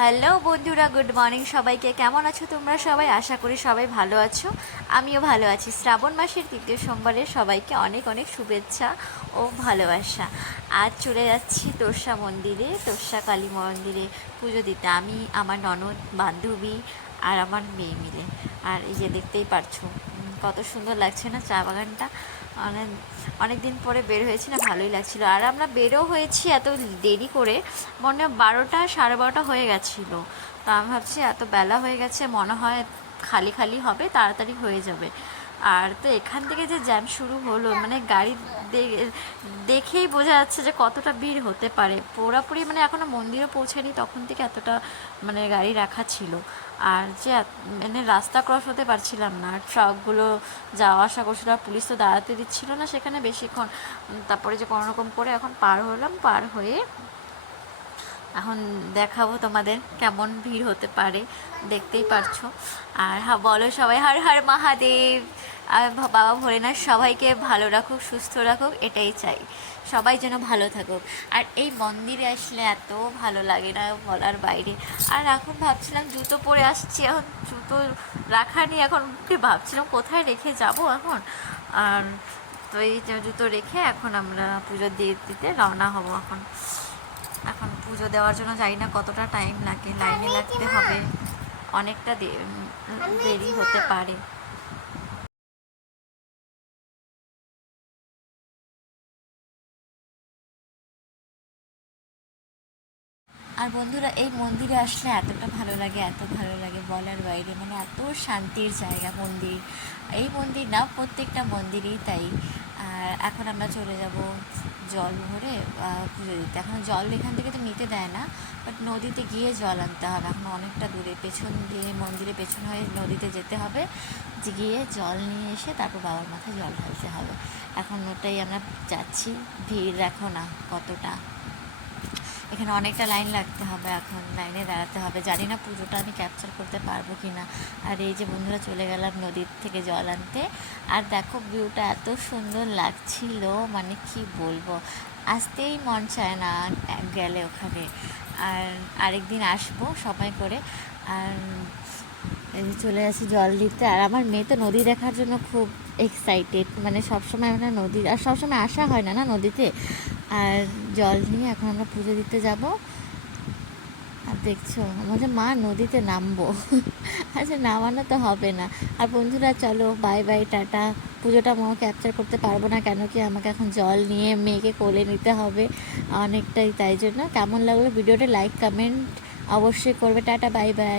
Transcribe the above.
Hello বন্ধুরা, good morning সবাইকে। কেমন আছো তোমরা সবাই? আশা করি সবাই ভালো আছো। আমিও ভালো আছি। শ্রাবণ মাসের তৃতীয় সোমবারে সবাইকে অনেক অনেক শুভেচ্ছা ও ভালোবাসা। আজ চলে যাচ্ছি তোরসা মন্দিরে, তোরসা কালী মন্দিরে পুজো দিতে। আমি, আমার ননদ, বান্ধবী আর আমার মেয়ে মিলে। আর এই যে দেখতেই পারছো কত সুন্দর লাগছে না চা বাগানটা। অনেক অনেক দিন পরে বের হয়েছি না, ভালোই লাগছিল। আর আমরা বেরও হয়েছি এত দেরি করে, মনে হয় 12টা 12:30 হয়ে গেছিলো। তো আমি ভাবছি এত বেলা হয়ে গেছে, মনে হয় খালি খালি হবে, তাড়াতাড়ি হয়ে যাবে। আর তো এখান থেকে যে জ্যাম শুরু হলো, মানে গাড়ি দেখেই বোঝা যাচ্ছে যে কতটা ভিড় হতে পারে। পুরোপুরি মানে এখনও মন্দিরে পৌঁছায়নি, তখন থেকে এতটা মানে গাড়ি রাখা ছিল। আর যে মানে রাস্তা ক্রস হতে পারছিলাম না, ট্রাকগুলো যাওয়া আসা করছিল, আর পুলিশ তো দাঁড়াতে দিচ্ছিল না সেখানে বেশিক্ষণ। তারপরে যে কোনো রকম করে এখন পার হলাম, পার হয়ে এখন দেখাবো তোমাদের কেমন ভিড় হতে পারে, দেখতেই পারছো। আর হ্যাঁ, বলো সবাই হর হর মহাদেব। আর বাবা ভোলেনাথ সবাইকে ভালো রাখুক, সুস্থ রাখুক, এটাই চাই। সবাই যেন ভালো থাকুক। আর এই মন্দিরে আসলে এত ভালো লাগে না, বলার বাইরে। আর এখন ভাবছিলাম জুতো পরে আসছি, এখন জুতো রাখা নিয়ে এখন ভাবছিলাম কোথায় রেখে যাব এখন। আর তো এই জুতো রেখে এখন আমরা পুজো দিতে রওনা হব। এখন পুজো দেওয়ার জন্য জানি না কতটা টাইম লাগে, লাইনে লাগতে হবে, অনেকটা দেরি হতে পারে। আর বন্ধুরা, এই মন্দিরে আসলে এতটা ভালো লাগে, এত ভালো লাগে বলার বাইরে। মানে এত শান্তির জায়গা মন্দির। এই মন্দির না, প্রত্যেকটা মন্দিরেই তাই। আর এখন আমরা চলে যাব জল ভরে পুজো দিতে। এখন জল এখান থেকে তো নিতে দেয় না, বাট নদীতে গিয়ে জল আনতে হবে। এখন অনেকটা দূরে, পেছন দিয়ে মন্দিরে পেছন হয়ে নদীতে যেতে হবে, যে গিয়ে জল নিয়ে এসে তারপর বাবার মাথায় জল ঢালতে হবে। এখন ওটাই আমরা যাচ্ছি। ভিড় দেখো না কতটা, এখানে অনেকটা লাইন লাগতে হবে, এখন লাইনে দাঁড়াতে হবে। জানি না পুজোটা আমি ক্যাপচার করতে পারবো কি না। আর এই যে বন্ধুরা চলে গেলাম নদীর থেকে জল আনতে। আর দেখো ভিউটা এত সুন্দর লাগছিল, মানে কি বলবো, আসতেই মন চায় না গেলে ওখানে। আর আরেকদিন আসবো সময় করে। আর চলে আসি জল দিতে। আর আমার মেয়ে তো নদী দেখার জন্য খুব এক্সাইটেড, মানে সবসময় আমরা নদী, আর সবসময় আসা হয় না না নদীতে। আর জল নিয়ে এখন আমরা পুজো দিতে যাব। আর দেখছো আমাদের মা নদীতে নামবো। আচ্ছা, নামানো তো হবে না। আর বন্ধুরা চলো, বাই বাই, টাটা। পুজোটা মা ক্যাপচার করতে পারবো না, কেন কি আমাকে এখন জল নিয়ে মেয়েকে কোলে নিতে হবে অনেকটাই। তাই জন্য কেমন লাগলো ভিডিওটা লাইক কমেন্ট অবশ্যই করবে। Tata, bye bye.